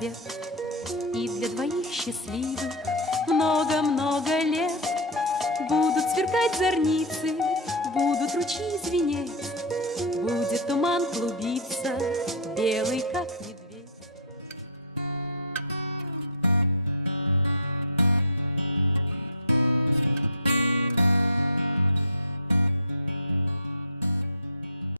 свет. И для двоих счастливых много-много лет будут сверкать зорницы, будут ручьи звенеть, будет туман клубиться, белый как